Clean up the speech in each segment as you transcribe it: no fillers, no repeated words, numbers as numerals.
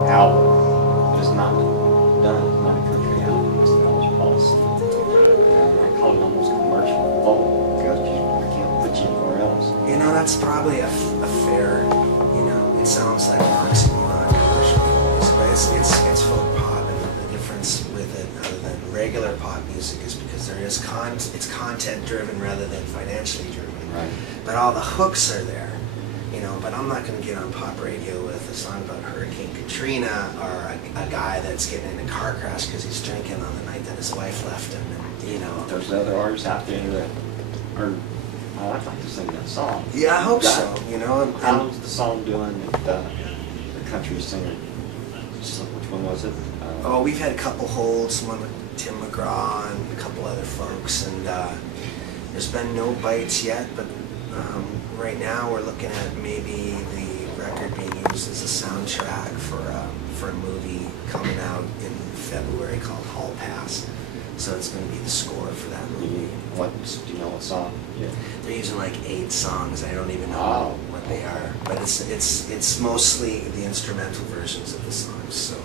album is not done, not a country album, it's the Ellis policy. And I call it almost commercial folk because I can't put you anywhere else. You know, that's probably a fair, you know, it sounds like an oxymoron, commercial folk, but it's folk pop, and the difference with it, other than regular pop music, is because there is it's content driven rather than financially driven. Right. But all the hooks are there. You know, but I'm not going to get on pop radio with a song about Hurricane Katrina or a guy that's getting in a car crash because he's drinking on the night that his wife left him. And, you know, There's other artists out there that are, oh, I'd like to sing that song. Yeah, I hope so. You know, how's the song doing with the country singer? Which one was it? Oh, we've had a couple holds, one with Tim McGraw and a couple other folks, and there's been no bites yet, but right now we're looking at maybe the record being used as a soundtrack for a movie coming out in February called Hall Pass. So it's going to be the score for that movie. Do you know what song? Yeah. They're using like 8 songs. I don't even know what they are, but it's mostly the instrumental versions of the songs. So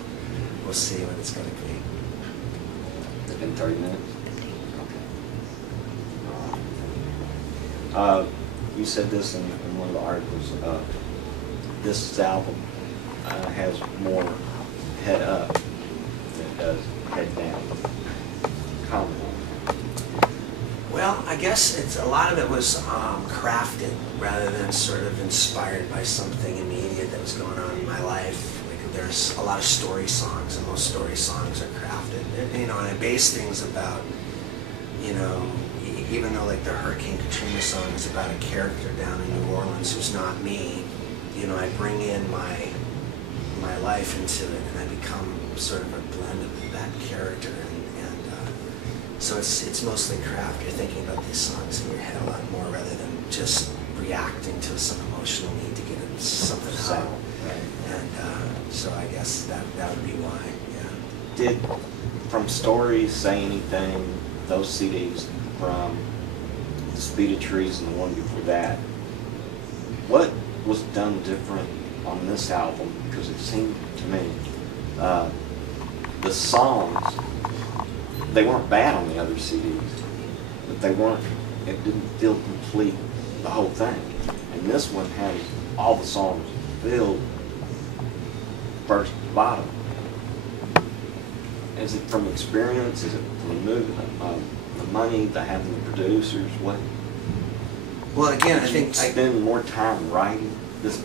we'll see what it's going to be. It's been 30 minutes. Okay. You said this in one of the articles. This album has more head up than it does head down. Comment on that. Well, I guess a lot of it was crafted rather than sort of inspired by something immediate that was going on in my life. Like, there's a lot of story songs, and most story songs are crafted. And, you know, and I base things about, you know, even though like the Hurricane Katrina song is about a character down in New Orleans who's not me, you know, I bring in my life into it, and I become sort of a blend of that character, and so it's mostly craft. You're thinking about these songs in your head a lot more rather than just reacting to some emotional need to get something out. Right. And so I guess that would be why. Yeah. Did From Stories Say Anything, those CDs from The Speed of Trees and the one before that, what was done different on this album? Because it seemed to me the songs, they weren't bad on the other CDs, but it didn't feel complete, the whole thing. And this one has all the songs filled first to bottom. Is it from experience? Is it from the movement, the money, the having the producers? What? Well, again, I think spend more time writing this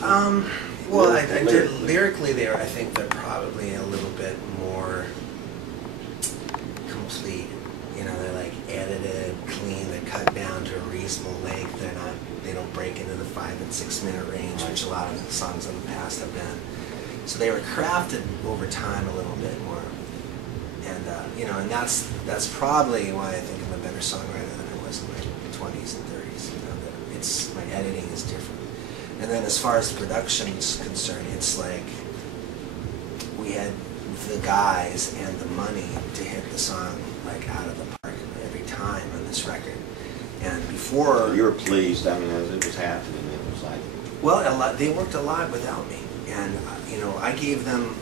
one. Well, I did lyrically there. I think they're probably a little bit more complete. You know, they're like edited, clean. They're cut down to a reasonable length. They don't break into the 5 and 6 minute range, which a lot of the songs in the past have been. So they were crafted over time a little bit more. And you know, and that's probably why I think I'm a better songwriter than I was in my 20s and 30s. You know, that my editing is different. And then as far as the production's concerned, it's like we had the guys and the money to hit the song like out of the park every time on this record. And before, so you were pleased. I mean, as it was happening, it was like, well, they worked a lot without me, and you know, I gave them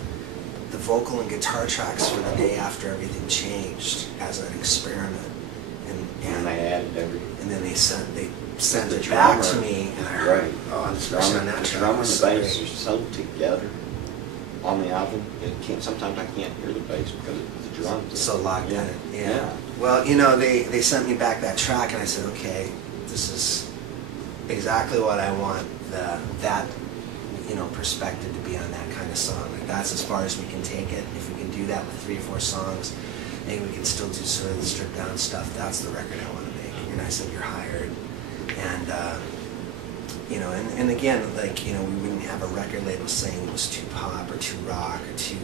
the vocal and guitar tracks for the day after everything changed as an experiment, and they added everything. And then they sent it back to me, and I heard, right. Oh, especially on that track. The drum and the bass are so together on the album. Sometimes I can't hear the bass because of the drums. So locked in. Yeah. Yeah. Well, you know, they sent me back that track, and I said, okay, this is exactly what I want. That you know, perspective to be on that kind of song. Like, that's as far as we can take it. If we can do that with 3 or 4 songs, maybe we can still do sort of the stripped down stuff. That's the record I want to make. And I said, you're hired. And you know, and again, like, you know, we wouldn't have a record label saying it was too pop or too rock or too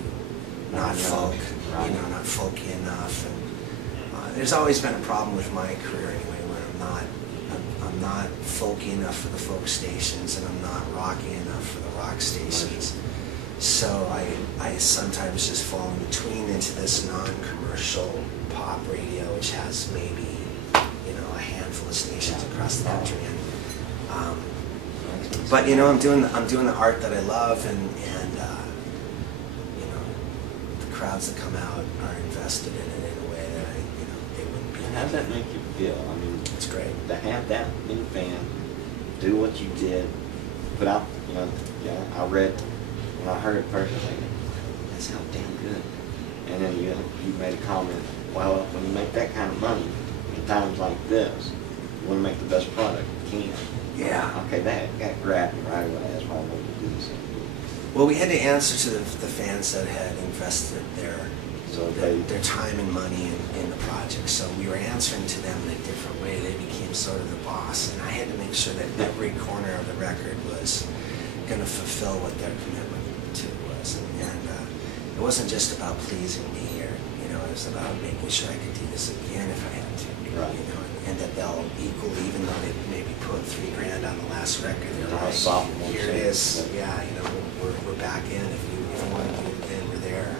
not folk, right. You know, not folky enough. And there's always been a problem with my career anyway, where I'm not folky enough for the folk stations, and I'm not rocky enough for the rock stations. So I sometimes just fall in between into this non-commercial pop radio, which has maybe, you know, a handful of stations across the country. And but you know, I'm doing the art that I love, and crowds that come out are invested in it in a way that they wouldn't be. How does that make you feel? I mean, It's great. to have that many fans do what you did, put out, I read, when I heard it first, I was like, that sounds damn good. And then you made a comment, well, when you make that kind of money, in times like this, you want to make the best product you can. Yeah. Okay, that grabbed me right away. That's why I wanted to do this. Well, we had to answer to the fans that had invested their time and money in the project. So we were answering to them in a different way. They became sort of the boss, and I had to make sure that every corner of the record was going to fulfill what their commitment to was. And it wasn't just about pleasing me, or it was about making sure I could do this again if I had to. Right. And that they'll equally, even though they maybe put $3,000 on the last record, they're like, here it is. Yeah, we're back in. If you want to do it again, we're there.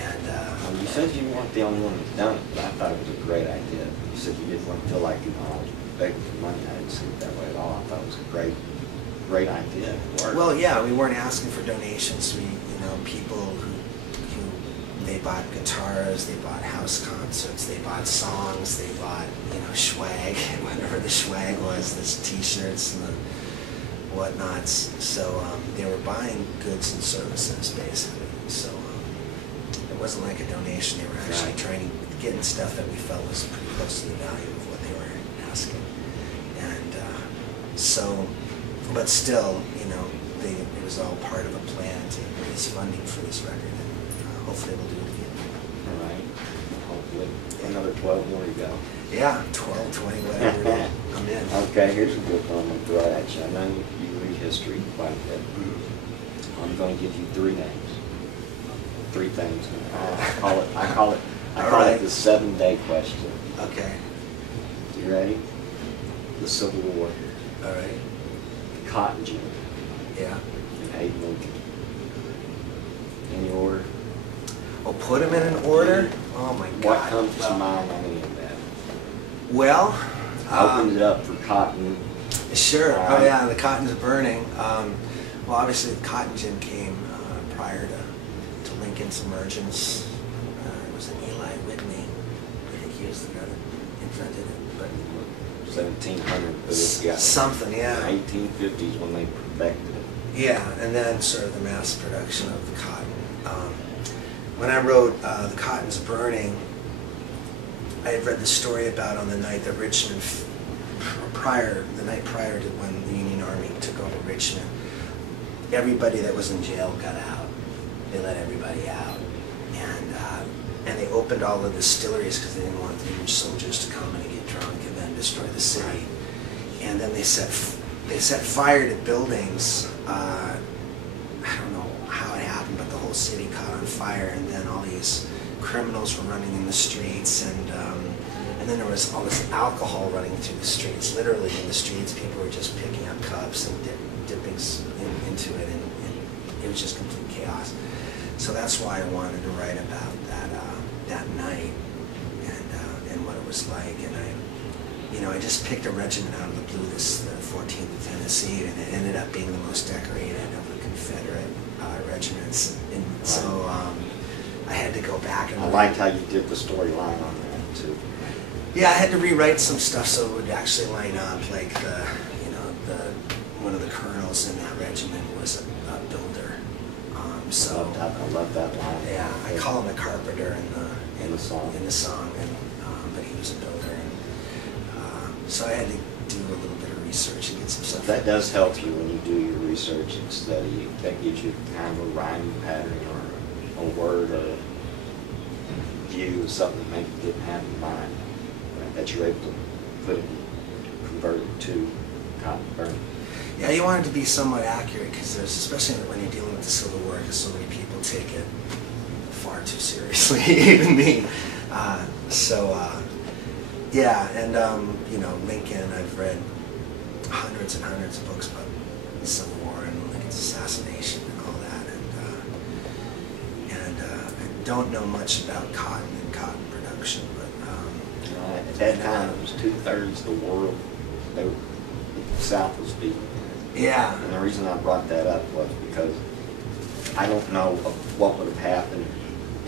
And you said you weren't the only one that's done it, but I thought it was a great idea. You said you didn't want to feel like I was begging for money. I didn't see it that way at all. I thought it was a great idea. It worked. Well, yeah, we weren't asking for donations. We, people who they bought guitars, they bought house concerts, they bought songs, they bought, swag, whatever the swag was, the t-shirts and the whatnots. So they were buying goods and services, basically. So it wasn't like a donation. They were actually trying to get in stuff that we felt was pretty close to the value of what they were asking. And but still, it was all part of a plan to raise funding for this record. And hopefully we'll do it again. All right. Hopefully. Another 12 more to go. Yeah, 12, 20, whatever. I'm in. Okay, here's a good one I'm going to throw at you. I know you read history quite a bit. Mm-hmm. I'm going to give you 3 names. 3 things. I call it the 7-day question. Okay. You ready? The Civil War. All right. The Cotton Gin. Yeah. And Abe Lincoln. Any order? Oh, put them in an order? Oh my God. What comes to mind on any of that? Well, I opened it up for cotton. Sure. Oh yeah, the cotton's burning. Well, obviously the cotton gin came prior to Lincoln's emergence. It was an Eli Whitney. I think he was the guy that invented it. But 1700, but it's got something, yeah. 1850s when they perfected it. Yeah, and then sort of the mass production of the cotton. When I wrote The Cotton's Burning, I had read the story about on the night that Richmond, the night prior to when the Union Army took over Richmond, everybody that was in jail got out. They let everybody out. And they opened all the distilleries because they didn't want the English soldiers to come and get drunk and then destroy the city. And then they set fire to buildings. I don't know how it happened, but the whole city caught on fire, and then all these criminals were running in the streets, and then there was all this alcohol running through the streets. Literally in the streets, people were just picking up cups and dipping into it, and it was just complete chaos. So that's why I wanted to write about that night and what it was like. And I just picked a regiment out of the blue, the 14th Tennessee, and it ended up being the most decorated of the Confederate regiments. And so I had to go back and... I liked how you did the storyline on that, too. Yeah, I had to rewrite some stuff so it would actually line up. Like one of the colonels in that regiment was a builder. I love that line. Yeah, I call him a carpenter in the song. But he was a builder. So I had to do a little bit of research and get some stuff. That does help you when you do your research and study. That gives you kind of a rhyming pattern or a word or a view, something that maybe you didn't have in mind, right, that you're able to put it, convert it to cotton burning. Yeah, you want it to be somewhat accurate because there's, especially when you're dealing with the Civil War, because so many people take it far too seriously, even me. Yeah, and Lincoln, I've read hundreds and hundreds of books about the Civil War and Lincoln's assassination and all that, and I don't know much about cotton and cotton production, but at that time it was 2/3 the world. The South was beaten. yeah. And the reason I brought that up was because I don't know what would have happened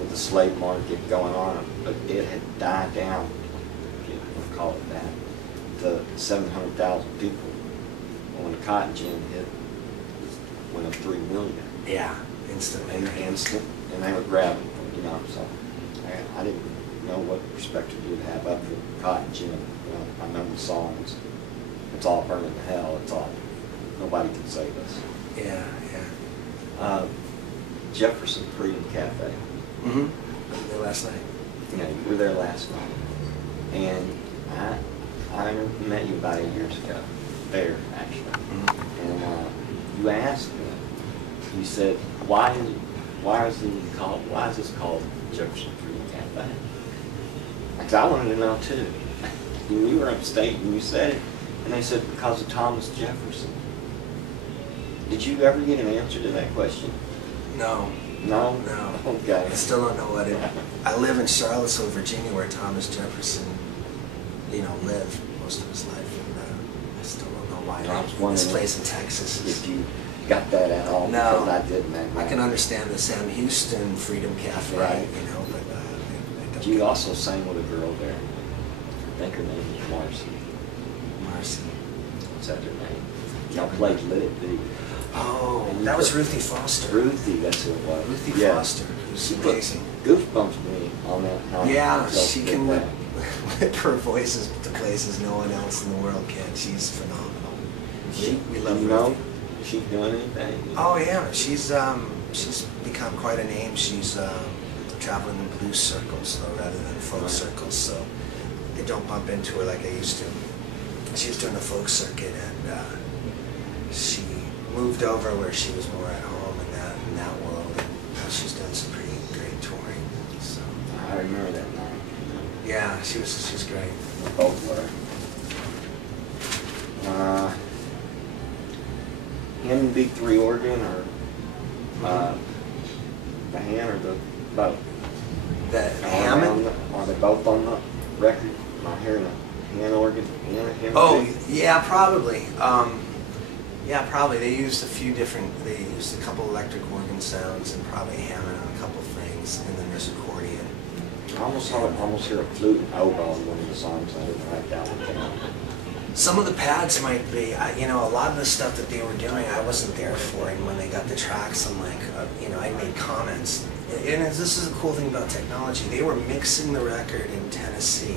with the slave market going on, but it had died down, if you want to call it that, to 700,000 people. When the cotton gin hit, it went up 3 million. Yeah, instantly. And they were grabbing, you know, so I didn't know what perspective you'd have of the cotton gin. You know, I remember the songs, it's all burning to hell, it's all, nobody can save us. Yeah. Jefferson Freedom Cafe. Mm-hmm. There last night. Yeah, you were there last night. And I met you about 8 years ago, there actually. Mm-hmm. And you asked me, you said, why is this called Jefferson Freedom Cafe? Because I wanted to know too. And you were upstate and you said it, and they said because of Thomas Jefferson. Did you ever get an answer to that question? No. No? No. Okay. I still don't know what it. I live in Charlottesville, Virginia, where Thomas Jefferson, lived most of his life, and I still don't know why. I was wondering this place in Texas is. if you got that at all. No. Because I didn't. I can understand the Sam Houston Freedom Cafe, Right. but I don't. You also sang with a girl there. I think her name was Marcy. Marcy. What's that her name? Y'all played Let It Be. Oh, that was Ruthie Foster. Ruthie, that's who it was. Ruthie Yeah. Foster, who's She put amazing. goosebumps me on that. How Yeah, how she did can that. whip her voices to places no one else in the world can. She's phenomenal. We love you Ruthie. know, is she doing anything? Oh yeah, she's become quite a name. She's traveling in blues circles though, rather than folk circles. So they don't bump into her like they used to. She was doing the folk circuit, and she moved over where she was more at home in that world. And now she's done some pretty great touring. So I remember that night. yeah, she's great. We both were. Him B3 organ or the hand or the both? The Hammond? Are they both on the record? Am I hearing a hand organ and a Hammond? Oh, yeah, probably. Yeah, probably. They used they used a couple electric organ sounds and probably Hammond on a couple things, and then there's accordion. I almost hear a flute and oboe in one of the songs. I didn't write that one down. Some of the pads might be, a lot of the stuff that they were doing, I wasn't there for, and when they got the tracks, I'm like, I made comments. And this is the cool thing about technology. They were mixing the record in Tennessee.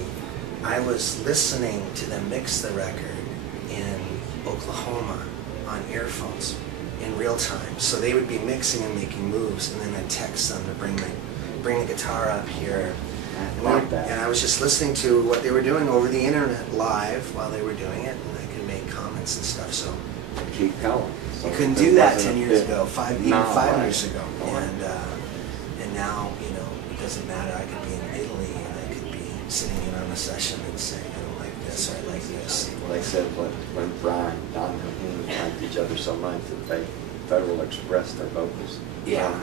I was listening to them mix the record in Oklahoma on earphones in real time. So they would be mixing and making moves, and then I'd text them to bring the guitar up here. I like that. And I was just listening to what they were doing over the internet live while they were doing it, and I could make comments and stuff. So Keep going. So you couldn't there do that wasn't 10 a years bit- ago, five No, right. years ago. Right. And now, it doesn't matter. I could be in Italy and I could be sitting in on a session and saying, I don't like this or I like this. Well, they said when Brian and Don Mahoney liked each other so much that they Federal Express their vocals. Yeah.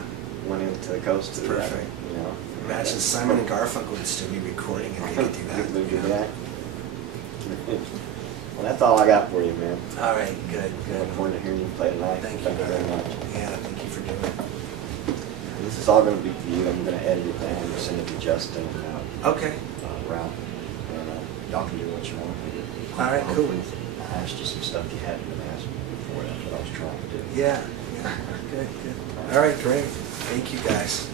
Went into the coast to do that, Perfect. you know. Imagine Simon and Garfunkel would still be recording and they could do that. They do that. Well, that's all I got for you, man. All right, good. Look forward to hearing you play tonight. Thank you very much. Yeah, thank you for doing it. This is all going to be for you. I'm going to edit it down and send it to Justin and Okay. Ralph. And y'all can do what you want with it. All right, cool. I asked you some stuff you hadn't been asked before. That's what I was trying to do. Yeah. Good. All right, great. Thank you, guys.